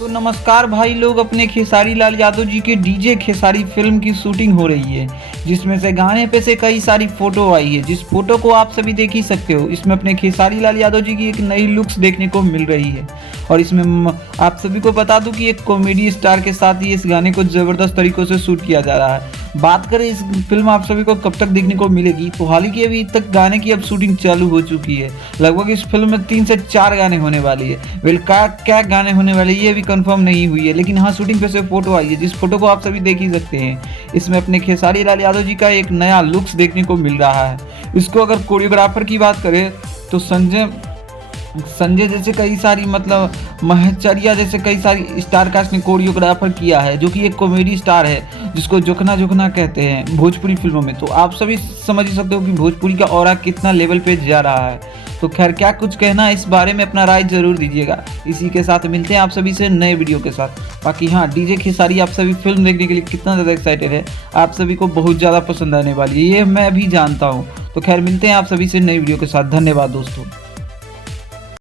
तो नमस्कार भाई लोग, अपने खेसारी लाल यादव जी के डीजे खेसारी फिल्म की शूटिंग हो रही है, जिसमें से गाने पे से कई सारी फोटो आई है, जिस फोटो को आप सभी देख ही सकते हो। इसमें अपने खेसारी लाल यादव जी की एक नई लुक्स देखने को मिल रही है और इसमें आप सभी को बता दूं कि एक कॉमेडी स्टार के साथ ही इस गाने को ज़बरदस्त तरीकों से शूट किया जा रहा है। बात करें इस फिल्म आप सभी को कब तक देखने को मिलेगी, तो हाल ही की अभी तक गाने की अब शूटिंग चालू हो चुकी है। लगभग इस फिल्म में 3 से 4 गाने होने वाली है। वेल क्या गाने होने वाले ये भी कंफर्म नहीं हुई है, लेकिन हाँ शूटिंग पे से फोटो आई है, जिस फोटो को आप सभी देख ही सकते हैं। इसमें अपने खेसारी लाल यादव जी का एक नया लुक्स देखने को मिल रहा है। इसको अगर कोरियोग्राफर की बात करें तो संजय जैसे कई सारी महेशचर्या जैसे कई सारी स्टार कास्ट ने कोरियोग्राफर किया है, जो कि एक कॉमेडी स्टार है जिसको जोखना जोखना कहते हैं भोजपुरी फिल्मों में। तो आप सभी समझ ही सकते हो कि भोजपुरी का ऑरा कितना लेवल पे जा रहा है। तो खैर क्या कुछ कहना है इस बारे में, अपना राय जरूर दीजिएगा। इसी के साथ मिलते हैं आप सभी से नए वीडियो के साथ। बाकी हाँ, डीजे खेसारी आप सभी फिल्म देखने के लिए कितना ज़्यादा एक्साइटेड है, आप सभी को बहुत ज़्यादा पसंद आने वाली है, ये मैं भी जानता हूँ। तो खैर मिलते हैं आप सभी से नए वीडियो के साथ। धन्यवाद दोस्तों।